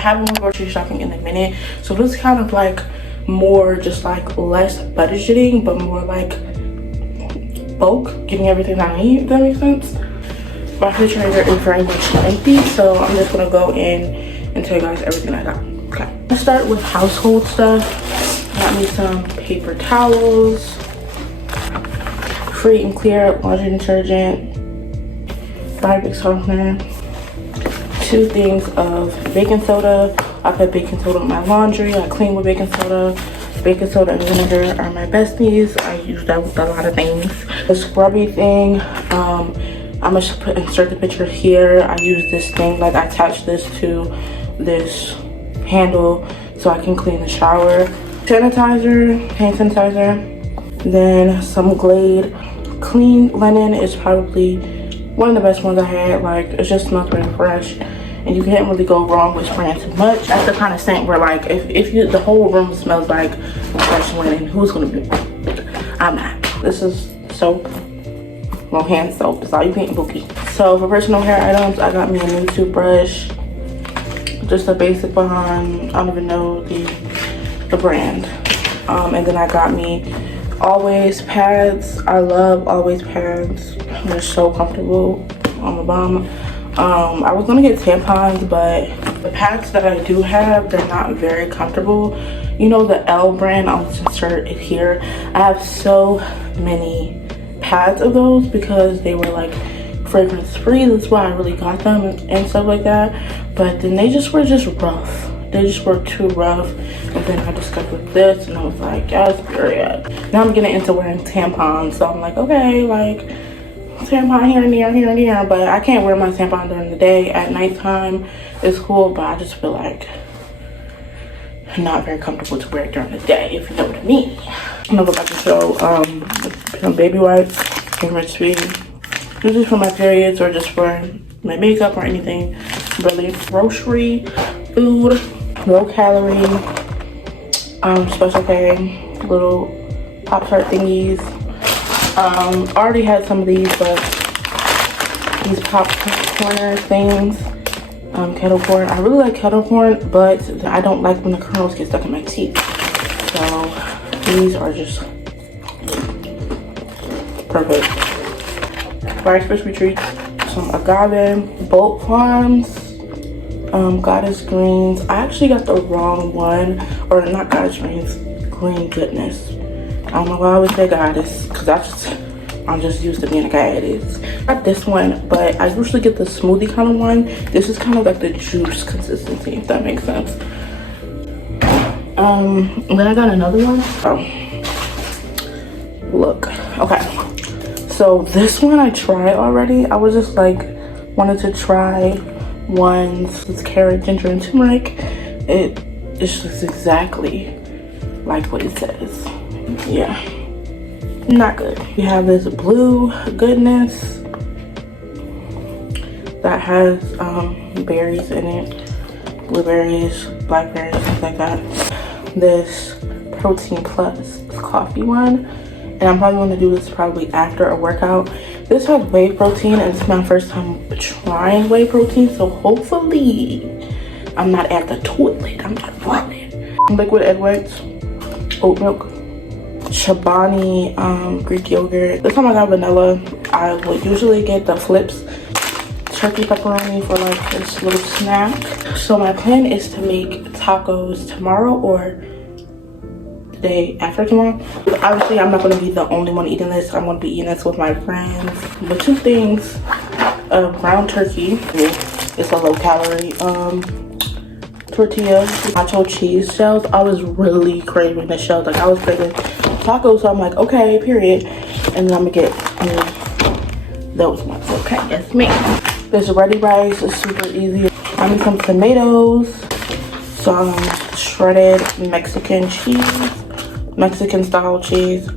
haven't went grocery shopping in a minute, so this is kind of like more just like less budgeting but more like bulk, getting everything I need, if that makes sense. My refrigerator is very much empty, so I'm just gonna go in and tell you guys everything I got. Okay, let's start with household stuff. Got me some paper towels, free and clear laundry detergent, fabric softener, 2 things of baking soda. I put baking soda in my laundry. I clean with baking soda. Baking soda and vinegar are my besties. I use that with a lot of things. The scrubby thing, I'm gonna insert the picture here. I use this thing, like I attach this to this handle so I can clean the shower. Sanitizer, hand sanitizer, then some Glade clean linen is probably one of the best ones I had. Like, it just smells very fresh and you can't really go wrong with spraying too much. That's the kind of scent where like if you, the whole room smells like fresh linen, who's gonna be? I'm not. This is soap, well, hand soap, it's all you can bookie. So for personal hair items, I got me a new toothbrush, just a basic one. I don't even know the brand. And then I got me Always pads. I love Always pads. They're so comfortable on the bum. I was gonna get tampons, but the pads that I do have, they're not very comfortable. You know the L brand, I'll just insert it here. I have so many pads of those because they were like fragrance free. That's why I really got them and stuff like that. But then they just were rough. They just were too rough. And then I discovered this and I was like, yes, period. Now I'm getting into wearing tampons. So I'm like, okay, like tampon here and there, but I can't wear my tampon during the day. At nighttime it's cool, but I just feel like not very comfortable to wear it during the day, if you know what I mean. I'm gonna go back and show some baby wipes in Rich Speed. Usually for my periods or just for my makeup or anything. Really, grocery, food, low calorie, special K, little Pop-Tart thingies. Already had some of these, but these popcorn things, kettle corn. I really like kettle corn, but I don't like when the kernels get stuck in my teeth. So these are just perfect. Rice Krispie treats, some agave, Bolt Farms, Goddess Greens. I actually got the wrong one, or not Goddess Greens, Green Goodness. I don't know why I always say Goddess, because I'm just used to being a goddess. Got this one, but I usually get the smoothie kind of one. This is kind of like the juice consistency, if that makes sense. And then I got another one. Oh, look, okay. So this one I tried already. I was just like, wanted to try ones. It's carrot, ginger, and turmeric. It's just exactly like what it says. Yeah, not good. We have this Blue Goodness that has berries in it, blueberries, blackberries, things like that. This Protein Plus coffee one, and I'm probably going to do this probably after a workout. This has whey protein, and it's my first time trying whey protein, so hopefully I'm not at the toilet. I'm not running. Liquid egg whites, oat milk, Chobani Greek yogurt. This time I got vanilla. I would usually get the Flips turkey pepperoni for like this little snack. So my plan is to make tacos tomorrow or the day after tomorrow. But obviously I'm not going to be the only one eating this. I'm going to be eating this with my friends. But 2 things of ground turkey. It's a low calorie tortilla, nacho cheese shells. I was really craving the shells. Like I was craving tacos, so I'm like, okay, period. And then I'm gonna get those ones. Okay, yes ma'am. This ready rice is super easy. I need some tomatoes, some shredded Mexican cheese, Mexican style cheese,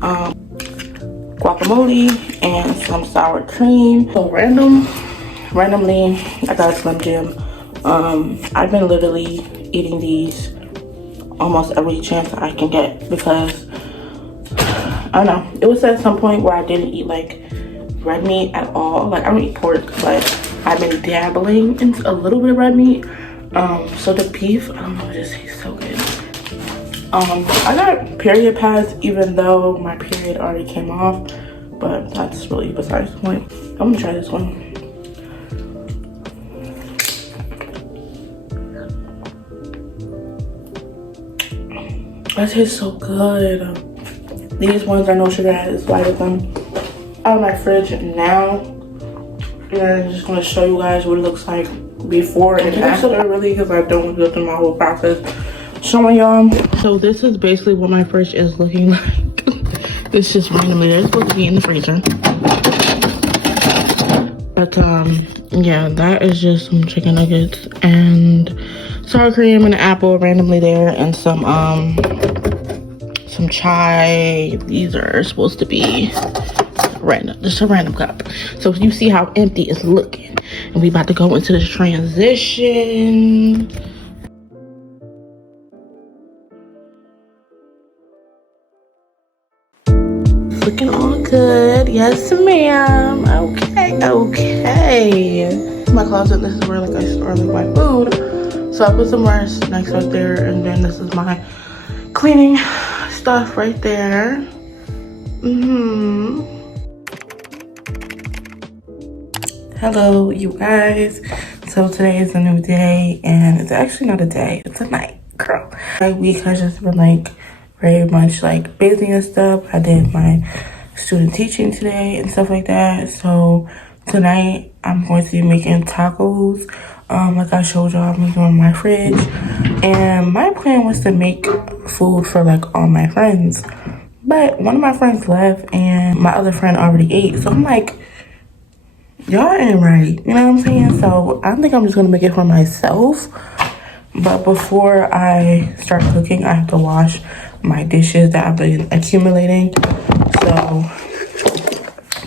guacamole, and some sour cream. So randomly I got a Slim Jim. I've been literally eating these almost every chance I can get because I don't know, it was at some point where I didn't eat like red meat at all. Like I don't eat pork, but I've been dabbling into a little bit of red meat. So the beef, I don't know, it just tastes so good. I got period pads even though my period already came off, but that's really besides the point. I'm gonna try this one. That tastes so good. These ones are no sugar added, so I get them out of my fridge now. And I'm just gonna show you guys what it looks like before and after, really, because I don't want to go through my whole process showing y'all. So this is basically what my fridge is looking like. It's just randomly there. It's supposed to be in the freezer. But yeah, that is just some chicken nuggets and sour cream and an apple randomly there, and some chai. These are supposed to be random, just a random cup. So you see how empty it's looking, and we about to go into this transition. It's looking all good. Yes, ma'am. Okay. My closet. This is where like I store like my food. So I put some more snacks right there, and then this is my cleaning stuff right there. Hello, you guys. So today is a new day, and it's actually not a day, it's a night, girl. My week has just been like very much like busy and stuff. I did my student teaching today and stuff like that. So tonight I'm going to be making tacos. Like I showed y'all, I'm doing my fridge, and my plan was to make food for like all my friends, but one of my friends left and my other friend already ate. So I'm like, y'all ain't right, you know what I'm saying? So I think I'm just gonna make it for myself. But before I start cooking, I have to wash my dishes that I've been accumulating. So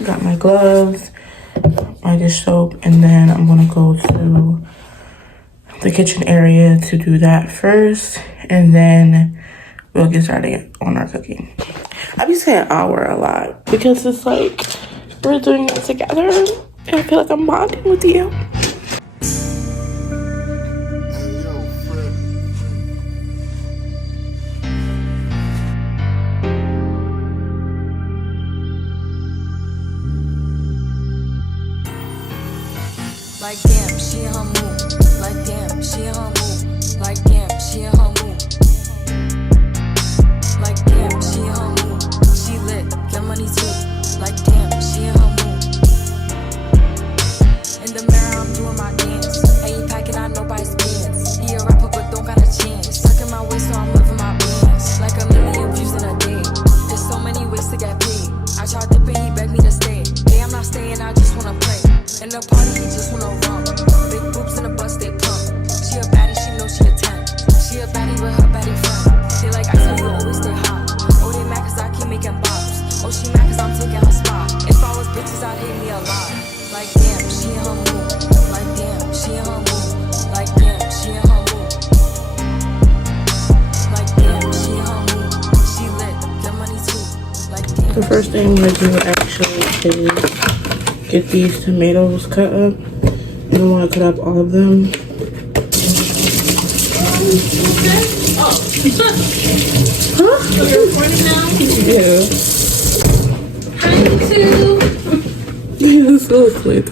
got my gloves, my dish soap, and then I'm gonna go to the kitchen area to do that first, and then we'll get started on our cooking. I be saying our a lot because it's like we're doing it together, and I feel like I'm bonding with you. Like damn, she in her mood. Like damn, she in her mood. Like damn, she in her mood. Like damn, she in her mood. She lit, get money too. Like damn, she in her mood. In the mirror, I'm doing my dance. Ain't packing out nobody's pants. He a rapper, but don't got a chance. Sucking my waist, so I'm living my bands. Like a million views in a day. There's so many ways to get paid. I tried dipping, he begged me to stay. Hey, I'm not staying, I just wanna play. In the party, he just wanna run. Big boobs in the bus, they plump. She a baddie, she know she a 10. She a baddie with her baddie friend. They like, I tell you always stay hot. Oh, they mad cause I keep making bops. Oh, she mad cause I'm taking her spot. If I was bitches, I'd hate me a lot. Like damn, she in her mood. Like damn, she in her mood. Like damn, she in her mood. Like damn, she in her mood. She lit, get money too. Like damn. The first thing I'm gonna do actually is get these tomatoes cut up. I don't want to cut up all of them. Oh. Huh? So you're recording now? Yeah. Hi, YouTube. You're so sweet.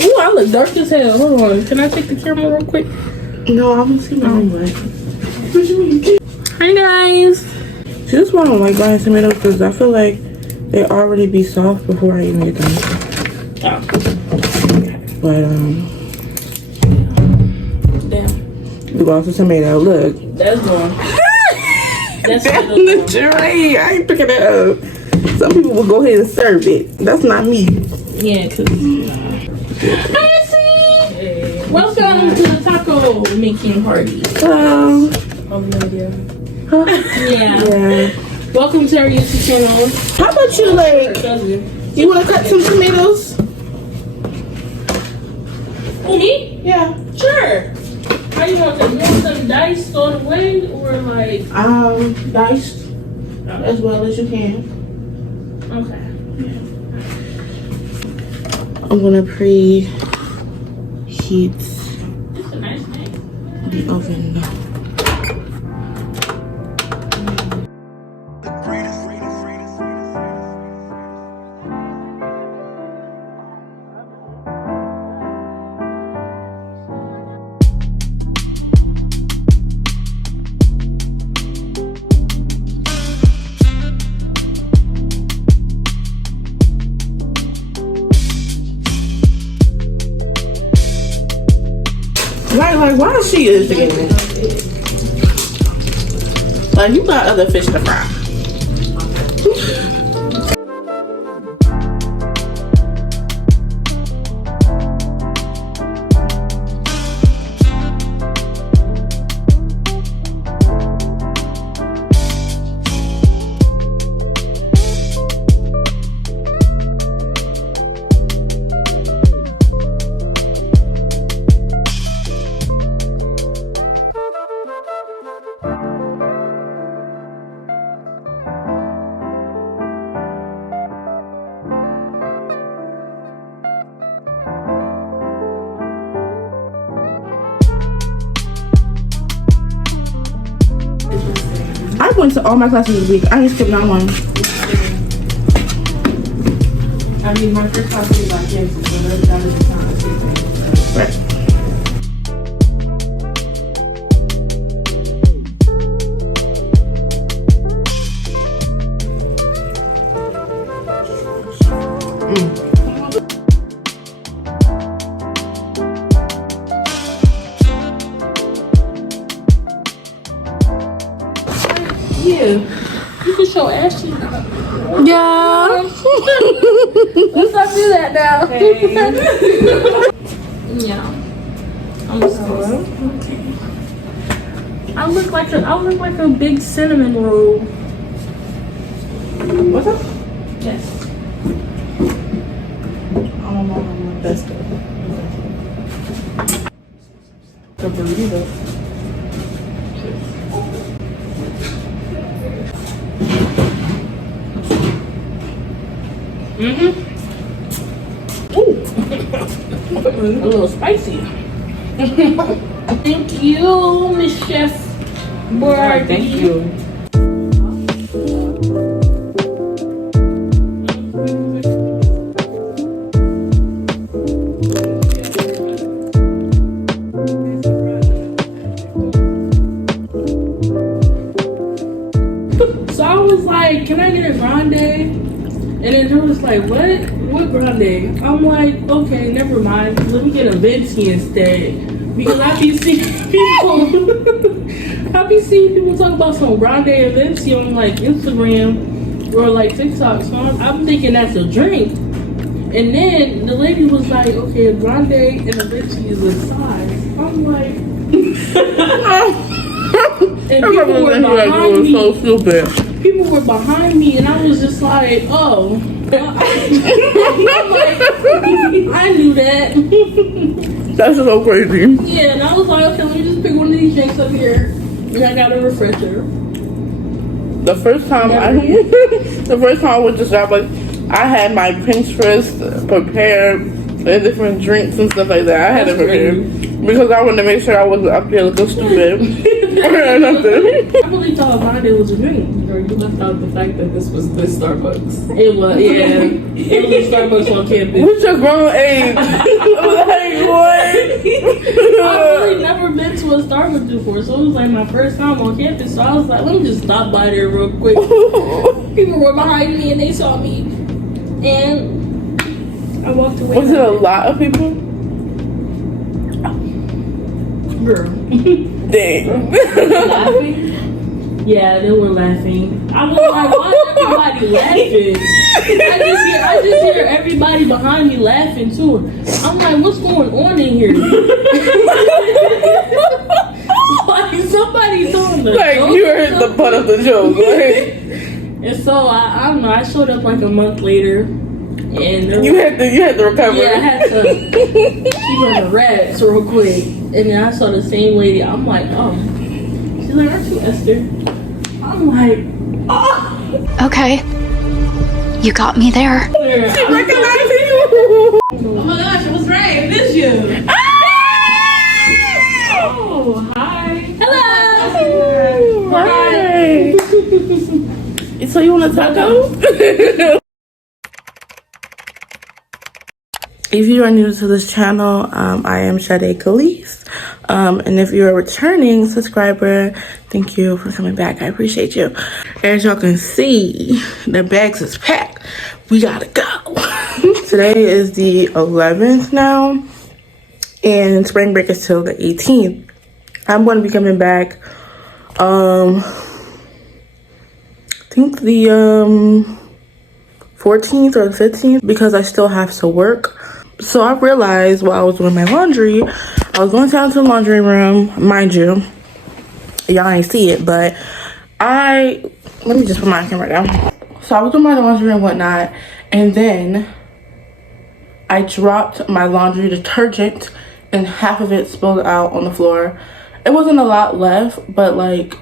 Ooh, I look dark as hell. Hold on. Can I take the camera real quick? No, I haven't seen my own way. Hi, guys. See, this is why I don't like buying tomatoes, because I feel like they already be soft before I even get them. Oh. But Damn. we lost a tomato. Look. That's one. That's Down the tray. I ain't picking it up. Some people will go ahead and serve it. That's not me. Yeah, cause. Hi, Nancy. Welcome to the taco making party. Hello. On the video. Huh? Yeah. Welcome to our YouTube channel. How about you, like, you want to cut some tomatoes? Oh, me? Yeah. Sure. How you want them? You want them diced all the way, or like? Diced as well as you can. Okay. I'm gonna preheat the oven. Like, why is she instigating? Like, you got other fish to fry. I went to all my classes this week. I didn't skip not one. I mean, my first class was on campus, so that is not a big thing. Right. Yeah, you can show Ashley. Yeah. Let's not do that now. Yeah. I'm just okay. I look like a big cinnamon roll. What's up? Yes. Oh, that's good. The burrito. Ooh. A little spicy. Thank you, Miss Chef. Boy, Thank you. So I was like, can I get a grande? And then they was like, what grande? I'm like, okay, never mind. Let me get a venti instead. Because I be seeing people talk about some grande and venti on like Instagram or like TikTok. So I'm thinking that's a drink. And then the lady was like, okay, a grande and a venti is a size. I'm like, and people were behind me. So stupid. People were behind me, and I was just like, oh. I'm like, I knew that. That's so crazy. Yeah, and I was like, okay, let me just pick one of these drinks up here. And I got a refresher. The first time I went to Starbucks, I had my Pinterest prepared and different drinks and stuff like that. I had it prepared because I wanted to make sure I wasn't up here looking stupid or nothing. I really thought grande was a drink. Or you left out the fact that this was the Starbucks. It was, yeah. It was a Starbucks on campus. What's your grown age? Like what? I've really never been to a Starbucks before, so it was like my first time on campus. So I was like, let me just stop by there real quick. People were behind me and they saw me, and I walked away. Was it a lot of people? Girl. Dang. Laughing? Yeah, they were laughing. I was like, why is everybody laughing? I just hear everybody behind me laughing too. I'm like, what's going on in here? Like somebody told me. Like you heard the butt of the joke, right? And so I don't know. I showed up like a month later, and You had to recover. yeah, I had to keep on the rats real quick. And then I saw the same lady. I'm like, oh. She's like, aren't you Esther? I'm like, oh. Okay. You got me there. She recognized you. Oh my gosh, it was right. I missed you. Oh, hi. Right. So you want a taco? If you are new to this channel, I am Sade Khalees. And if you're a returning subscriber, thank you for coming back. I appreciate you. As y'all can see, the bags is packed. We gotta go. Today is the 11th now, and spring break is till the 18th. I'm going to be coming back, I think the 14th or the 15th, because I still have to work. So I realized while I was doing my laundry, I was going down to the laundry room, mind you, y'all ain't see it, but let me just put my camera down. So I was doing my laundry and whatnot, and then I dropped my laundry detergent and half of it spilled out on the floor. It wasn't a lot left, but like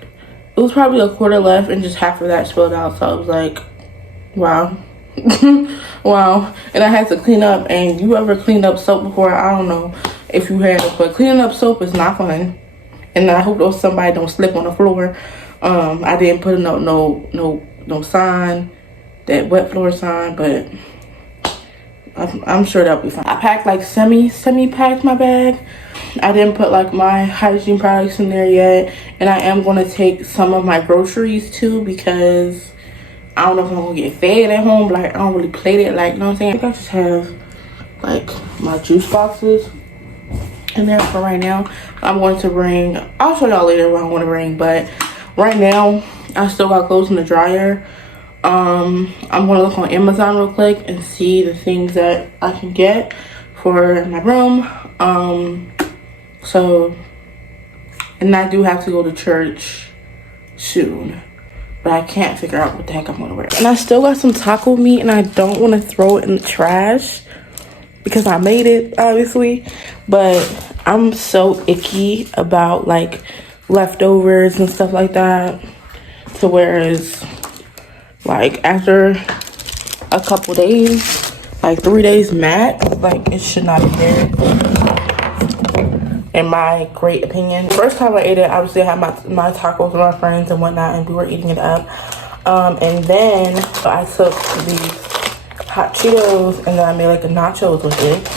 it was probably a quarter left and just half of that spilled out. So I was like, wow. Wow. And I had to clean up, and you ever cleaned up soap before? I don't know if you had, but cleaning up soap is not fun. And I hope somebody don't slip on the floor. I didn't put no sign, that wet floor sign, but I'm sure that'll be fine. I packed like semi-packed my bag. I didn't put like my hygiene products in there yet, and I am going to take some of my groceries too, because I don't know if I'm gonna get fed at home, but like I don't really play that, like, you know what I'm saying? I think I just have like my juice boxes in there for right now. I'm going to bring, I'll show y'all later what I want to bring, but right now I still got clothes in the dryer. I'm gonna look on Amazon real quick and see the things that I can get for my room. And I do have to go to church soon, but I can't figure out what the heck I'm gonna wear. And I still got some taco meat, and I don't want to throw it in the trash because I made it, obviously, but I'm so icky about like leftovers and stuff like that, to whereas like after a couple days, like 3 days max, like it should not be there, in my great opinion. First time I ate it, obviously I had my tacos with my friends and whatnot, and we were eating it up. And then I took these hot Cheetos and then I made like a nachos with it.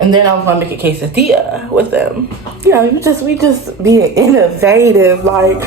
And then I was gonna make a quesadilla with them. You know, we just being innovative. Like,